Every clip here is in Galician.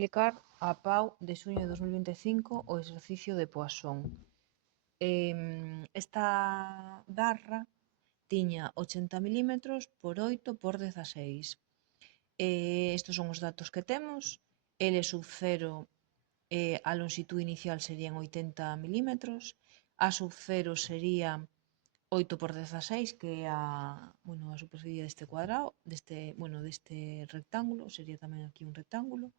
explicar a pau de xuño de 2025 o exercicio de Poisson. Esta barra tiña 80 milímetros por 8 por 16. Estos son os datos que temos. L sub 0, a longitude inicial serían 80 milímetros, a sub 0 sería 8 por 16, que é a superficie deste cuadrado, deste rectángulo, sería tamén aquí un rectángulo.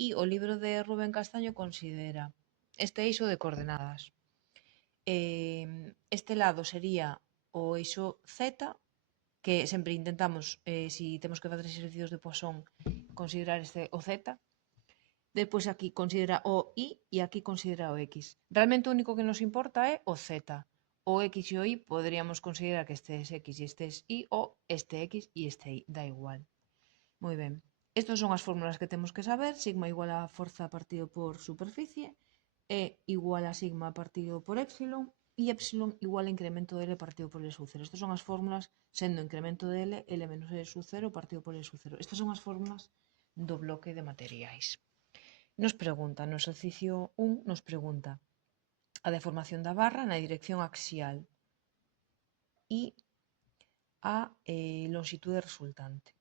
E o libro de Rubén Castaño considera este eixo de coordenadas. Este lado sería o eixo Z, que sempre intentamos, si temos que facer exercicios de Poisson, considerar o Z. Despois aquí considera o Y e aquí considera o X. Realmente o único que nos importa é o Z. O X e o Y poderíamos considerar que este es X e este es Y, o este X e este Y, da igual. Moi ben. Estas son as fórmulas que temos que saber. Sigma igual a forza partido por superficie, E igual a sigma partido por épsilon, e épsilon igual a incremento de L partido por L sub 0. Estas son as fórmulas, sendo incremento de L, L menos L sub 0 partido por L sub 0. Estas son as fórmulas do bloque de materiais. Nos pregunta, no exercicio 1, nos pregunta a deformación da barra na dirección axial e a longitude resultante.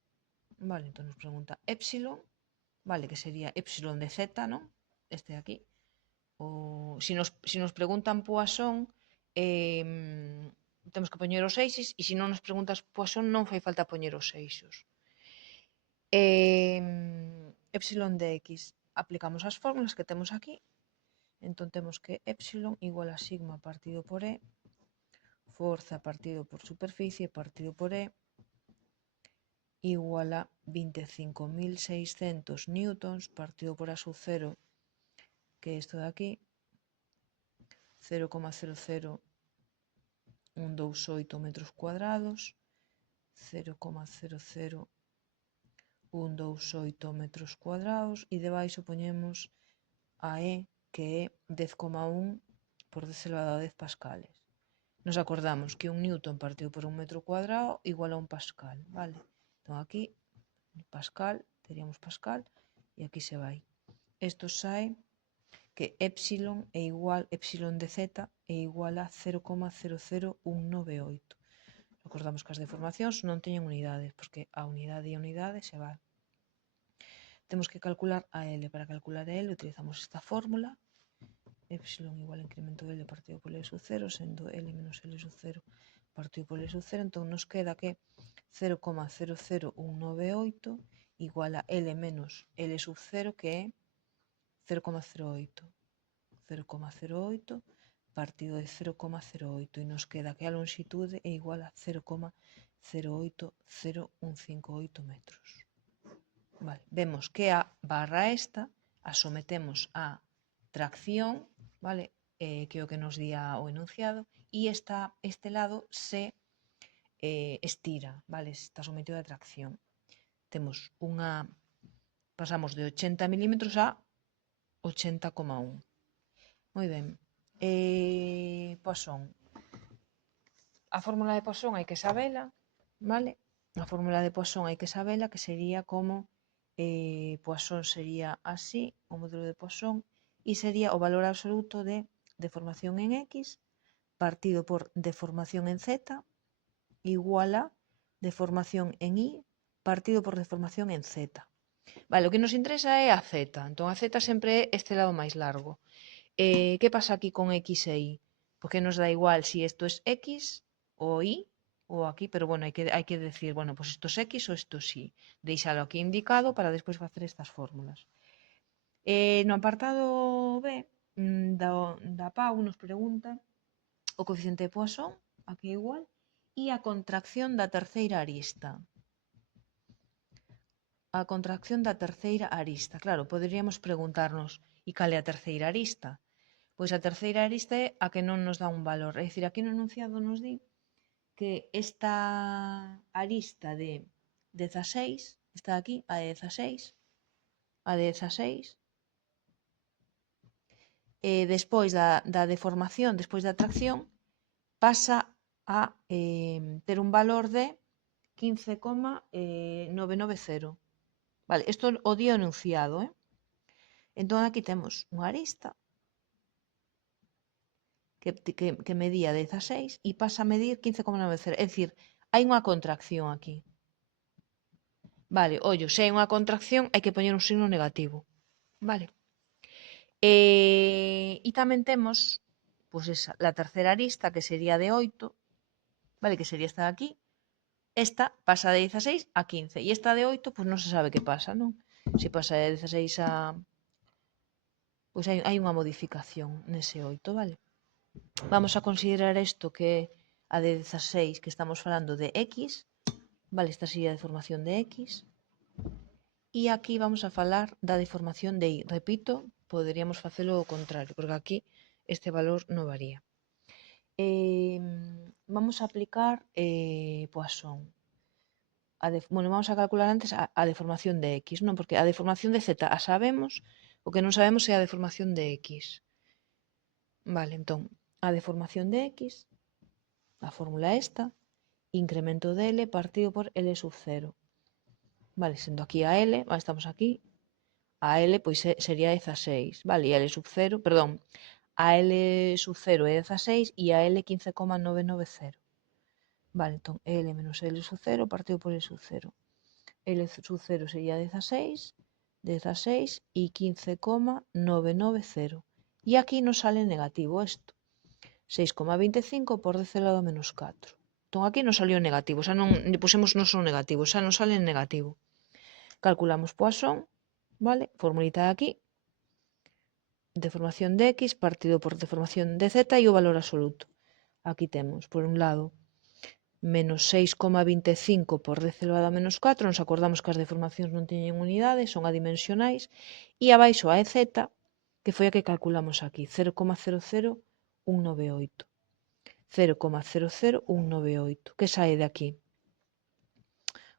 Vale, entón nos pregunta épsilon, vale, que sería épsilon de z, non? Este de aquí. Se nos preguntan Poisson, temos que poñer os eixes, e se non nos preguntas Poisson non fai falta poñer os eixos. Épsilon de x, aplicamos as fórmulas que temos aquí. Entón temos que épsilon igual a sigma partido por E, forza partido por superficie partido por E, igual a 25.600 newtons partido por A sub 0, que é isto de aquí, 0,00128 metros cuadrados, 0,00128 metros cuadrados, e debaixo poñemos a E, que é 10,1 por 10 elevado a 10 pascales. Nos acordamos que un newton partido por un metro cuadrado igual a un pascal, vale? Entón aquí, pascal, teríamos pascal, e aquí se vai. Isto sae que épsilon de z é igual a 0,00198. Recordamos que as deformacións non teñen unidades, porque a unidade e a unidade se vai. Temos que calcular a L. Para calcular a L utilizamos esta fórmula, épsilon igual a incremento de L partido por L sub 0, sendo L menos L sub 0 partido por L sub 0, entón nos queda que 0,00198 igual a L menos L sub 0, que é 0,08. 0,08 partido de 0,08, e nos queda que a longitude é igual a 0,080158 metros. Vale, vemos que a barra esta a sometemos a tracción, vale, que é o que nos di o enunciado, e este lado se estira, vale, está sometido a tracción. Pasamos de 80 milímetros a 80,1. Moi ben. Poisson. A fórmula de Poisson hai que sabela, vale? A fórmula de Poisson hai que sabela, que sería como Poisson sería así, o modelo de Poisson, e sería o valor absoluto de deformación en X partido por deformación en Z igual a deformación en Y partido por deformación en Z. Vale, o que nos interesa é a Z. Entón a Z sempre é este lado máis largo. Que pasa aquí con X e Y? Porque nos da igual si isto es X ou Y ou aquí, pero bueno, hai que decir, bueno, pues isto es X ou isto es Y. Deixalo aquí indicado para despois facer estas fórmulas. No apartado B da PAU nos pregunta o coeficiente de Poisson, aquí igual, e a contracción da terceira arista. A contracción da terceira arista. Claro, poderíamos preguntarnos, e cal é a terceira arista? Pois a terceira arista é a que non nos dá un valor. É dicir, aquí no enunciado nos di que esta arista de 16, está aquí, a de 16, despois da deformación, despois da tracción, pasa a ter un valor de 15,990. Vale, isto o di o enunciado, Entón aquí temos unha arista que medía 16 e pasa a medir 15,90. É dicir, hai unha contracción aquí. Vale, ollo, se hai unha contracción hai que poñer un signo negativo. Vale. E tamén temos pois esa, la tercera arista, que sería de 8, vale, que sería esta de aquí. Esta pasa de 16 a 15 e esta de 8 pois non se sabe que pasa, non? Se pasa de 16 a... pois hai unha modificación nese 8, vale? Vamos a considerar isto que é a de 16, que estamos falando de x, vale, esta sería a deformación de x, e aquí vamos a falar da deformación de y. Repito, poderíamos facelo ao contrario, porque aquí este valor non varía. Vamos a aplicar Poisson. Bueno, vamos a calcular antes a deformación de x, non? Porque a deformación de z a sabemos, o que non sabemos é a deformación de x. Vale, entón, a deformación de x, a fórmula esta, incremento de L partido por L sub 0. Vale, sendo aquí a L, vale, estamos aquí, a L pois sería 16, vale, e a L sub 0, perdón, a L sub 0 é 16 e a L 15,990. Vale, entón L menos L sub 0 partido por L sub 0. L sub 0 sería 16 e 15,990. E aquí nos sale negativo isto. 6,25 por 10 elevado a menos 4. Entón aquí nos salió negativo, xa non pusemos non son negativos, xa nos sale en negativo. Calculamos Poisson, vale? Formulita de aquí. Deformación de x partido por deformación de z e o valor absoluto. Aquí temos, por un lado, menos 6,25 por 10 elevado a menos 4, nos acordamos que as deformacións non teñen unidades, son adimensionais, e abaixo a EZ, que foi a que calculamos aquí, 0,00198. 0,00198. Que sae de aquí?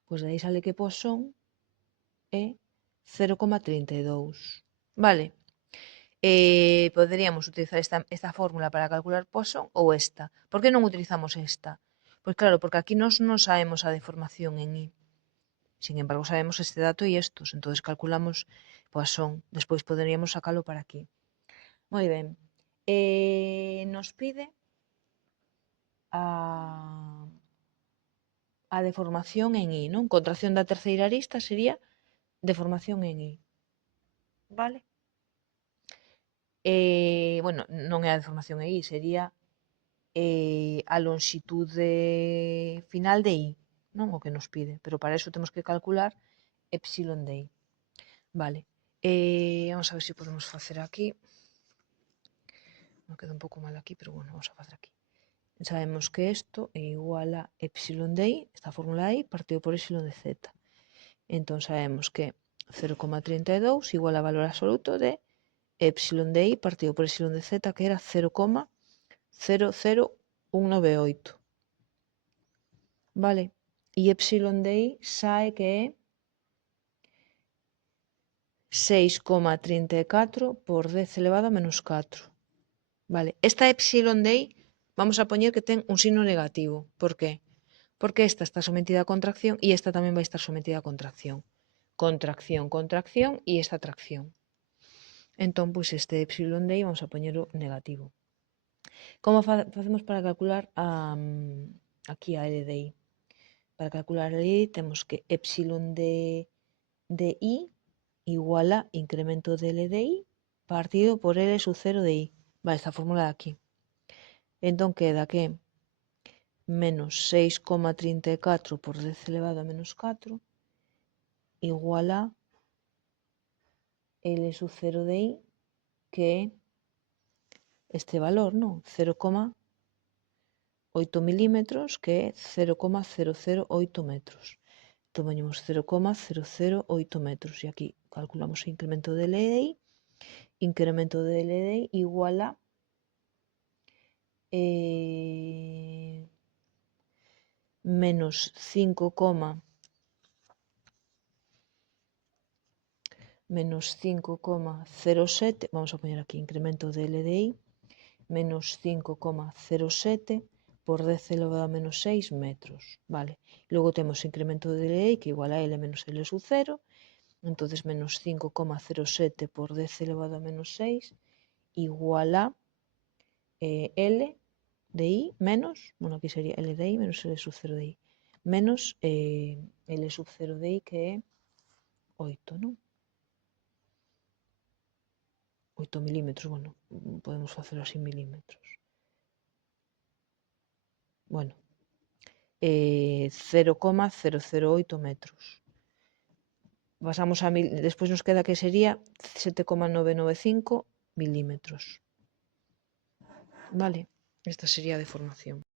Pois de aí sale que Poisson é 0,32. Vale? Poderíamos utilizar esta fórmula para calcular Poisson ou esta. Por que non utilizamos esta? Pois claro, porque aquí nós non sabemos a deformación en I. Sin embargo, sabemos este dato e estos. Entón calculamos Poisson. Despois poderíamos sacalo para aquí. Moi ben. Nos pide a deformación en I, non? Contracción da terceira arista sería deformación en I. Vale? Bueno, non é a deformación en I, sería a longitude final de I, non? O que nos pide. Pero para eso temos que calcular epsilon de I. Vale. Vamos a ver se podemos facer aquí. Me queda un pouco mal aquí, pero bueno, vamos a facer aquí. Sabemos que isto é igual a epsilon de I, esta fórmula de I, partido por epsilon de Z. Entón sabemos que 0,32 igual a valor absoluto de epsilon de I partido por epsilon de Z, que era 0,00198. Vale? E epsilon de I sae que é 6,34 por 10 elevado a menos 4. Vale? Esta epsilon de I vamos a poñer que ten un signo negativo. Por qué? Porque esta está sometida a contracción e esta tamén vai estar sometida a contracción. Contracción, contracción e esta tracción. Entón, pois este epsilon de I vamos a poñelo negativo. Como facemos para calcular aquí a L de I? Para calcular L de I temos que epsilon de I igual a incremento de L de I partido por L sub 0 de I. Vale, esta fórmula de aquí. Entón queda que menos 6,34 por 10 elevado a menos 4 igual a L sub 0 de I, que é este valor, non? 0,8 milímetros, que é 0,008 metros. Entón, poñemos 0,008 metros. E aquí calculamos o incremento de L de I. Incremento de L de I igual a menos 5,07, vamos a poner aquí incremento de L de I, menos 5,07 por 10 elevado a menos 6 metros. Vale. Logo temos incremento de L de I, que igual a L menos L sub 0, Entonces menos 5,07 por 10 elevado a menos 6 igual a L de I menos, bueno, aquí sería L de I menos L sub 0 de I, menos L sub 0 de I, que é 8, non? 8 milímetros, bueno, podemos facelo así milímetros. Bueno, 0,008 metros. Pasamos a despois nos queda que sería 7,995 milímetros. Vale, esta sería a deformación.